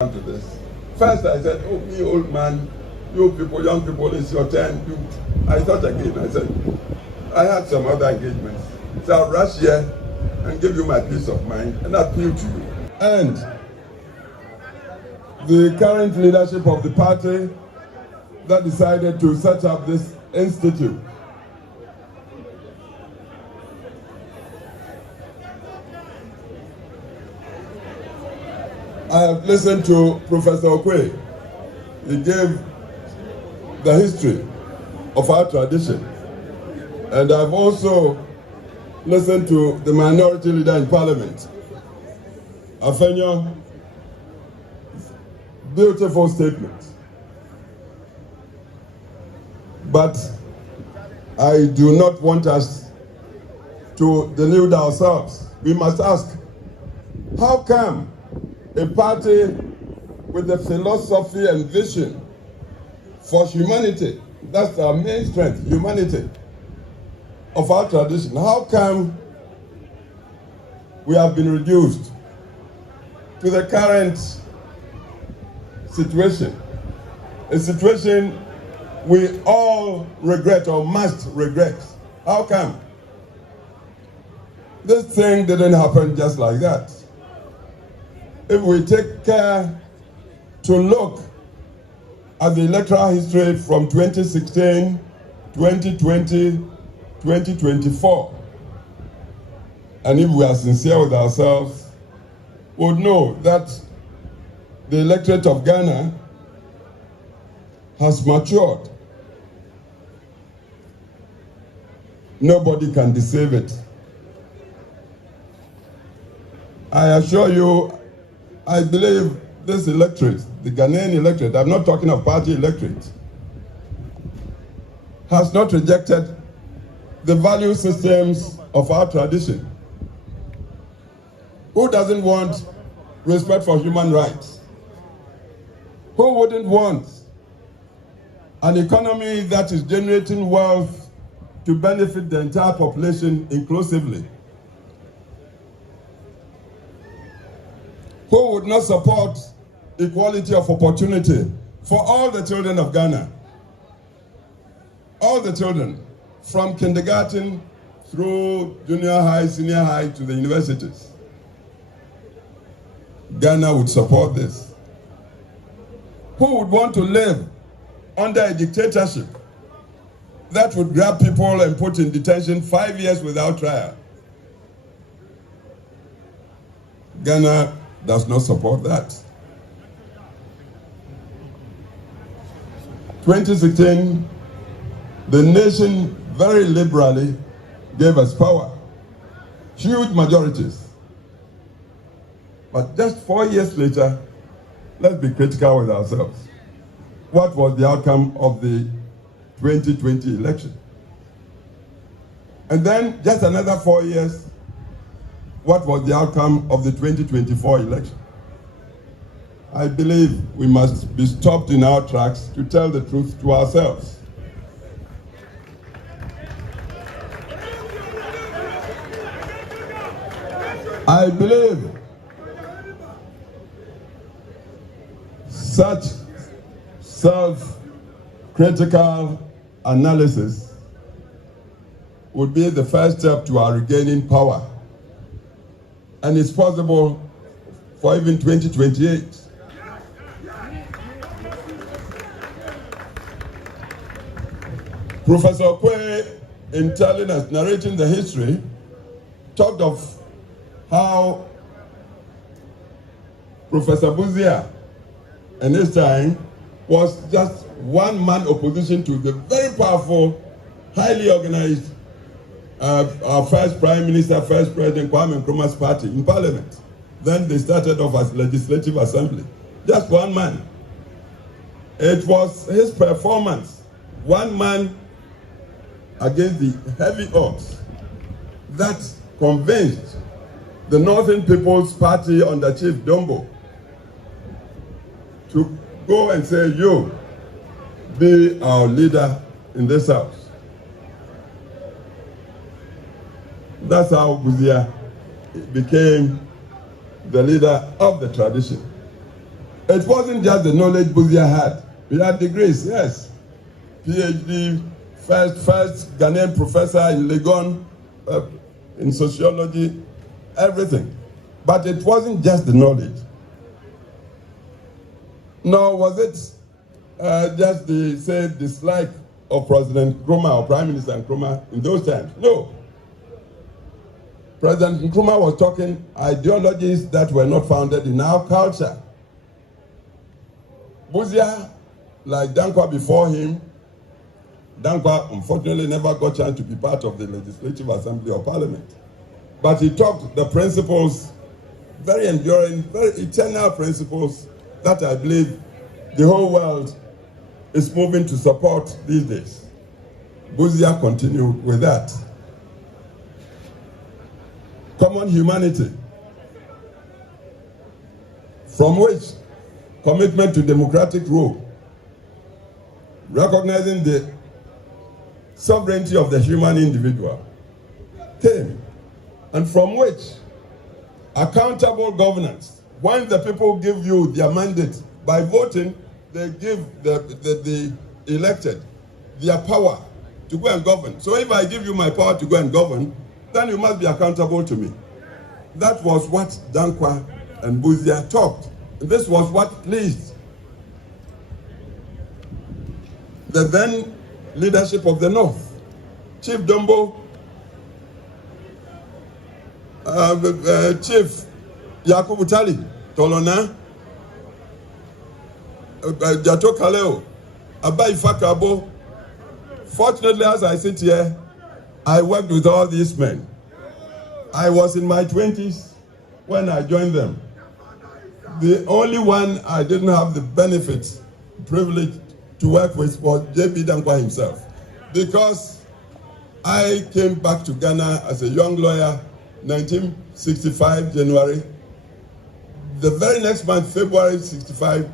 to this. First I said, oh, me old man, you people, young people, it's your turn. I thought again, I said, I had some other engagements. So I'll rush here and give you my peace of mind and appeal to you. And the current leadership of the party that decided to set up this institute. I have listened to Professor Okwe. He gave the history of our tradition. And I've also listened to the minority leader in parliament, Afenyo. Beautiful statement. But I do not want us to delude ourselves. We must ask, how come a party with the philosophy and vision for humanity, that's our main strength, humanity, of our tradition, how come we have been reduced to the current situation, a situation we all regret or must regret? How come? This thing didn't happen just like that. If we take care to look at the electoral history from 2016, 2020, 2024, and if we are sincere with ourselves, we would know that the electorate of Ghana has matured. Nobody can deceive it. I assure you, I believe this electorate, the Ghanaian electorate, I'm not talking of party electorate, has not rejected the value systems of our tradition. Who doesn't want respect for human rights? Who wouldn't want an economy that is generating wealth to benefit the entire population inclusively? Who would not support equality of opportunity for all the children of Ghana? All the children, from kindergarten through junior high, senior high to the universities. Ghana would support this. Who would want to live under a dictatorship that would grab people and put in detention 5 years without trial? Ghana does not support that. 2016, the nation very liberally gave us power, huge majorities. But just 4 years later, let's be critical with ourselves. What was the outcome of the 2020 election? And then just another 4 years, what was the outcome of the 2024 election? I believe we must be stopped in our tracks to tell the truth to ourselves. I believe such self-critical analysis would be the first step to our regaining power. And it's possible for even 2028. Professor Okwe, in telling us, narrating the history, talked of how Professor Bawumia in his time was just one-man opposition to the very powerful, highly organized our first Prime Minister, first President Kwame Nkrumah's party in Parliament. Then they started off as Legislative Assembly. Just one man. It was his performance, one man against the heavy odds, that convinced the Northern People's Party under Chief Dombo to go and say, you be our leader in this house. That's how Bawumia became the leader of the tradition. It wasn't just the knowledge Bawumia had. He had degrees, yes. PhD, first Ghanaian professor in Legon, in sociology, everything. But it wasn't just the knowledge. Nor was it just the, say, dislike of President Nkrumah or Prime Minister Nkrumah in those times. No. President Nkrumah was talking ideologies that were not founded in our culture. Bawumia, like Dankwa before him, Dankwa unfortunately never got a chance to be part of the Legislative Assembly or Parliament. But he taught the principles, very enduring, very eternal principles that I believe the whole world is moving to support these days. Bawumia continued with that. Common humanity, from which commitment to democratic rule, recognizing the sovereignty of the human individual came, and from which accountable governance. When the people give you their mandate by voting, they give the elected their power to go and govern. So if I give you my power to go and govern, then you must be accountable to me. That was what Dankwa and Bawumia talked. And this was what pleased the then leadership of the North. Chief Dombo, Chief Yakubu Tali, Tolona, Jato Kaleo, Abai Fakabo. Fortunately, as I sit here, I worked with all these men. I was in my 20s when I joined them. The only one I didn't have the benefit, privilege to work with was J.B. Dankwa himself. Because I came back to Ghana as a young lawyer, 1965, January. The very next month, February 65,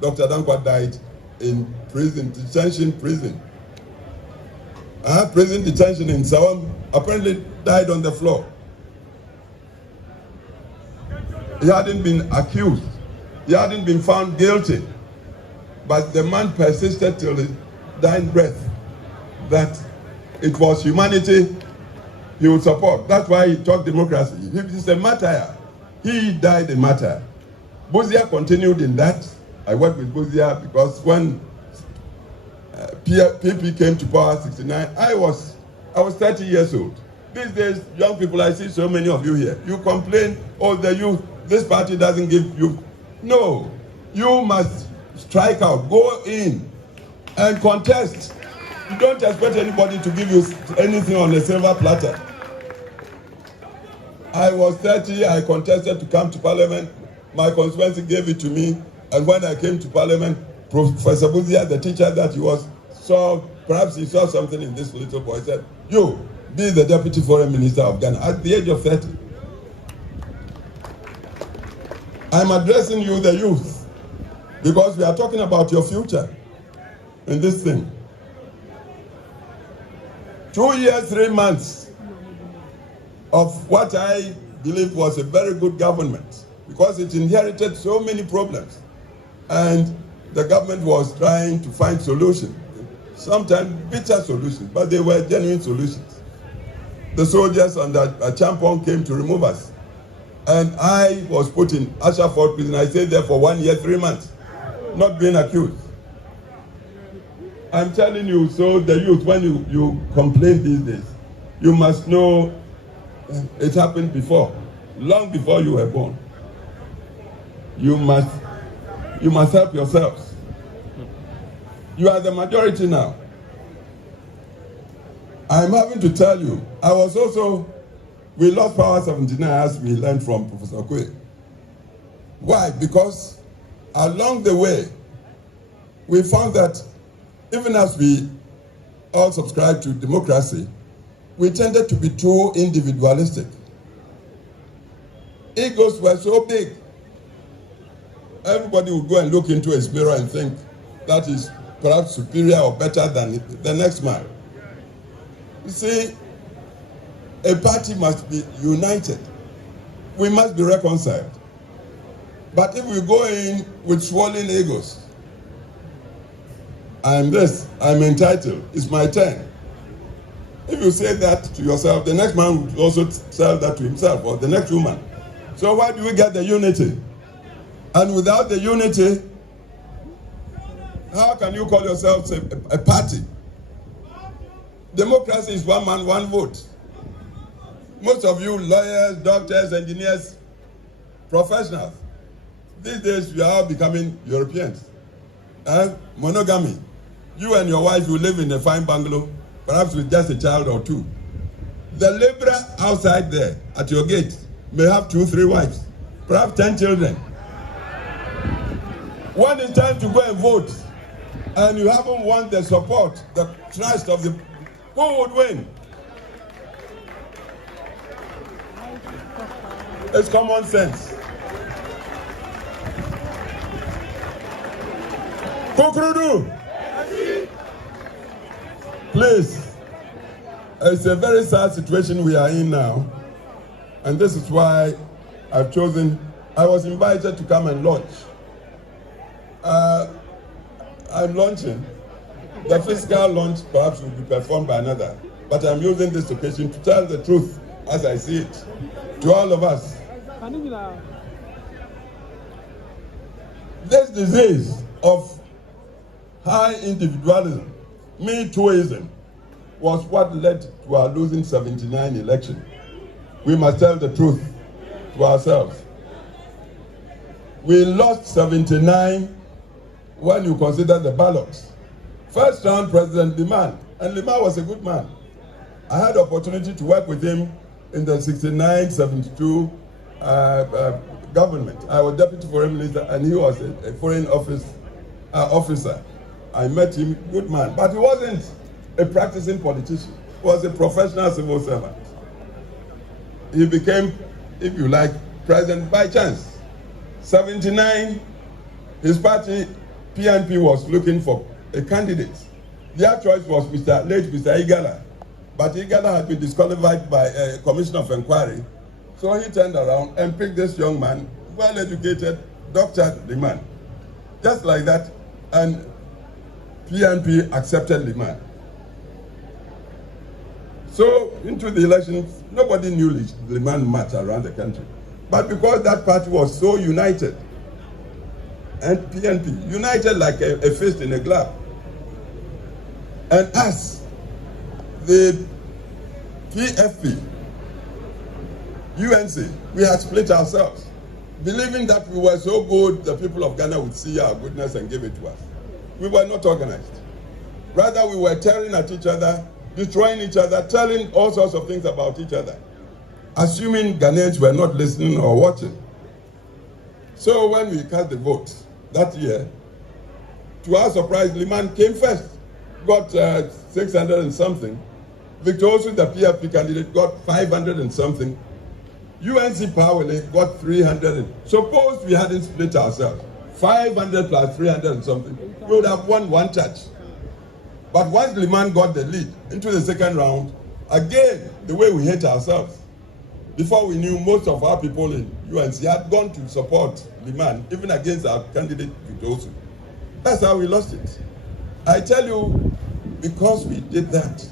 Dr. Dankwa died in prison, detention prison. Prison detention in Sawam, apparently died on the floor. He hadn't been accused. He hadn't been found guilty. But the man persisted till his dying breath that it was humanity he would support. That's why he talked democracy. He's a martyr. He died a martyr. Bawumia continued in that. I worked with Bawumia because when PP came to power, 69, I was 30 years old. These days, young people, I see so many of you here. You complain, oh, the youth, this party doesn't give you. No, you must strike out, go in and contest. You don't expect anybody to give you anything on a silver platter. I was 30, I contested to come to Parliament. My constituency gave it to me. And when I came to Parliament, Professor Bawumia, the teacher that he was, perhaps he saw something in this little boy. He said, you, be the Deputy Foreign Minister of Ghana at the age of 30. I'm addressing you, the youth, because we are talking about your future in this thing. 2 years, 3 months of what I believe was a very good government, because it inherited so many problems. And the government was trying to find solutions, sometimes bitter solutions, but they were genuine solutions. The soldiers under Champon came to remove us. And I was put in Ashford prison. I stayed there for 1 year, 3 months, not being accused. I'm telling you, so the youth, when you complain these days, you must know it happened before, long before you were born. You must help yourselves. You are the majority now. I'm having to tell you, we lost power 79 as we learned from Professor Kwe. Why? Because along the way, we found that even as we all subscribe to democracy, we tended to be too individualistic. Egos were so big. Everybody would go and look into his mirror and think that is perhaps superior or better than the next man. You see, a party must be united. We must be reconciled. But if we go in with swollen egos, I'm this, I'm entitled, it's my turn. If you say that to yourself, the next man will also tell that to himself, or the next woman. So why do we get the unity? And without the unity, how can you call yourself a party? Democracy is one man, one vote. Most of you lawyers, doctors, engineers, professionals, these days you are all becoming Europeans. Monogamy. You and your wife, you live in a fine bungalow, perhaps with just a child or two. The laborer outside there at your gate may have 2, 3 wives, perhaps 10 children. When it's time to go and vote, and you haven't won the support, the trust of the, who would win? It's common sense. Kukrudu, please, it's a very sad situation we are in now, and this is why I've chosen, I was invited to come and launch. I'm launching. The physical launch perhaps will be performed by another, but I'm using this occasion to tell the truth as I see it to all of us. This disease of high individualism, me-tooism, was what led to our losing 79 election. We must tell the truth to ourselves. We lost 79 when you consider the ballots. First round, President Liman, and Liman was a good man. I had the opportunity to work with him in the 69-72 government. I was Deputy Foreign Minister and he was a foreign officer. I met him, good man, but he wasn't a practicing politician. He was a professional civil servant. He became, if you like, president by chance. 79, his party, PNP, was looking for a candidate. Their choice was late Mr. Igala, but Igala had been disqualified by a commission of inquiry. So he turned around and picked this young man, well-educated, Dr. Liman. Just like that, and PNP accepted Liman. So into the elections, nobody knew Liman much around the country. But because that party was so united, and PNP, united like a fist in a glove, and us, the PFP, UNC, we had split ourselves, believing that we were so good, the people of Ghana would see our goodness and give it to us. We were not organized. Rather, we were tearing at each other, destroying each other, telling all sorts of things about each other, assuming Ghanaians were not listening or watching. So when we cast the vote that year, to our surprise, Liman came first, got 600 and something. Victor Osu, the PFP candidate, got 500 and something. UNC Powerley got 300. Suppose we hadn't split ourselves, 500 plus 300 and something, we would have won one touch. But once Liman got the lead into the second round, again, the way we hate ourselves. Before we knew, most of our people in UNC had gone to support Liman, even against our candidate, Victor Osu. That's how we lost it. I tell you, because we did that,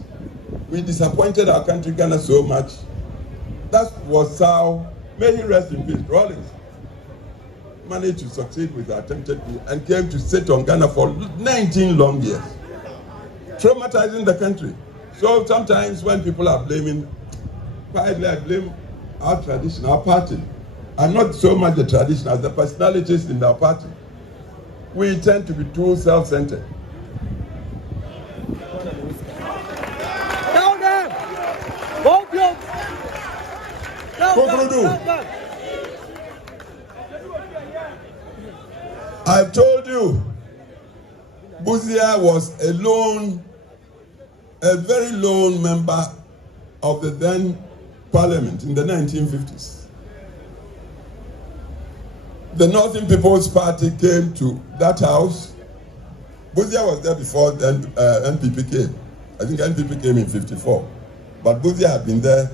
we disappointed our country, Ghana, so much. That was how, may he rest in peace, Rawlings managed to succeed with the attempted coup and came to sit on Ghana for 19 long years, traumatizing the country. So sometimes when people are blaming, quietly I blame our tradition, our party, and not so much the tradition as the personalities in our party. We tend to be too self-centered. Down there! Both you! Down. I've told you, Bawumia was a very lone member of the then parliament in the 1950s. The Northern People's Party came to that house. Bawumia was there before the NPP came. I think NPP came in 54. But Bawumia had been there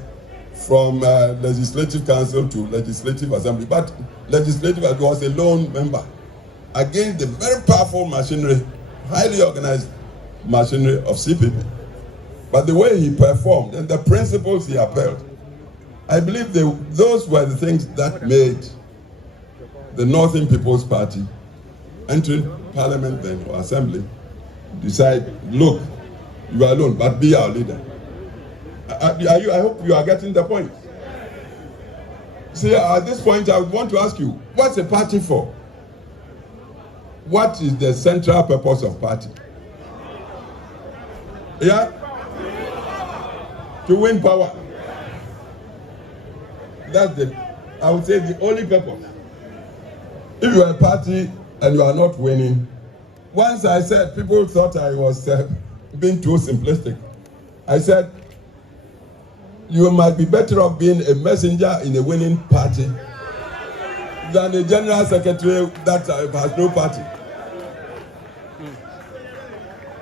from Legislative Council to Legislative Assembly, but Legislative was a lone member against the very powerful machinery, highly organized machinery of CPP. But the way he performed and the principles he upheld, I believe those were the things that made the Northern People's Party entering Parliament then or Assembly decide, look, you are alone, but be our leader. I hope you are getting the point. See, at this point, I would want to ask you, what's a party for? What is the central purpose of party? Yeah? To win power. That's I would say, the only purpose. If you are a party and you are not winning, once I said, people thought I was being too simplistic. I said, you might be better off being a messenger in a winning party than a general secretary that has no party.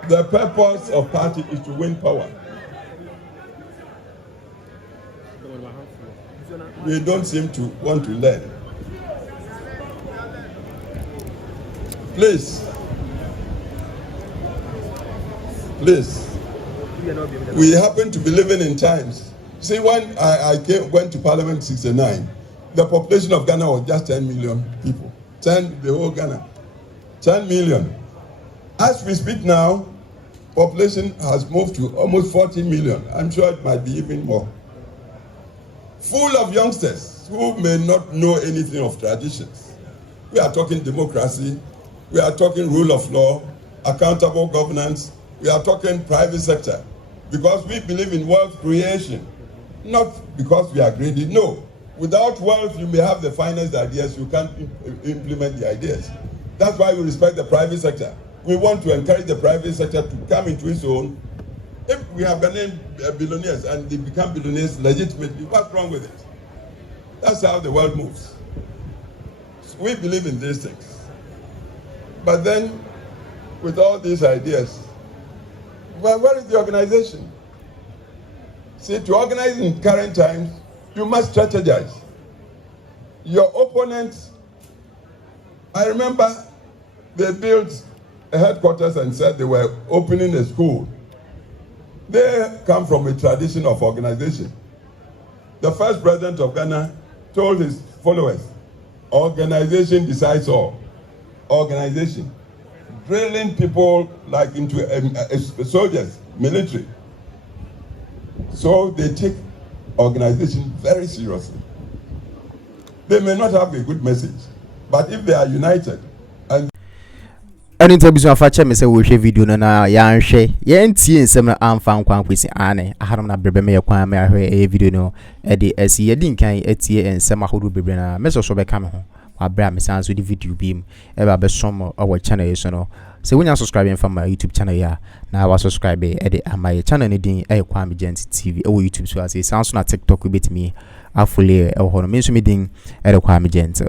The purpose of party is to win power. We don't seem to want to learn. Please, we happen to be living in times. See, when I went to Parliament in 1969, the population of Ghana was just 10 million people. The whole Ghana. 10 million. As we speak now, population has moved to almost 40 million. I'm sure it might be even more. Full of youngsters who may not know anything of traditions. We are talking democracy. We are talking rule of law, accountable governance. We are talking private sector. Because we believe in wealth creation. Not because we are greedy. No. Without wealth, you may have the finest ideas. You can't implement the ideas. That's why we respect the private sector. We want to encourage the private sector to come into its own. If we have Ghanaian billionaires and they become billionaires legitimately, what's wrong with it? That's how the world moves. So we believe in these things. But then, with all these ideas, well, where is the organization? See, to organize in current times, you must strategize. Your opponents, I remember they built a headquarters and said they were opening a school. They come from a tradition of organization. The first president of Ghana told his followers, organization decides all. Organization. Drilling people like into soldiers, military. So they take organization very seriously. They may not have a good message, but if they are united and any time you have me say we share video na ya nhwe ye ntie nsem na amfa nkwan kwesi ane aharom na brebe me yakwan me ahwe e video no e de esi ye din kan etie nsem ahodo bebre na me so be ka me ho abra me san so di video beam e ba be som our channel so no se wonya subscribe from my YouTube channel ya na wa subscribe e de amaye channel ni din e kwa me gent TV e wo YouTube so as e san so na TikTok betimi afule e ho no me so me din e de kwa me gent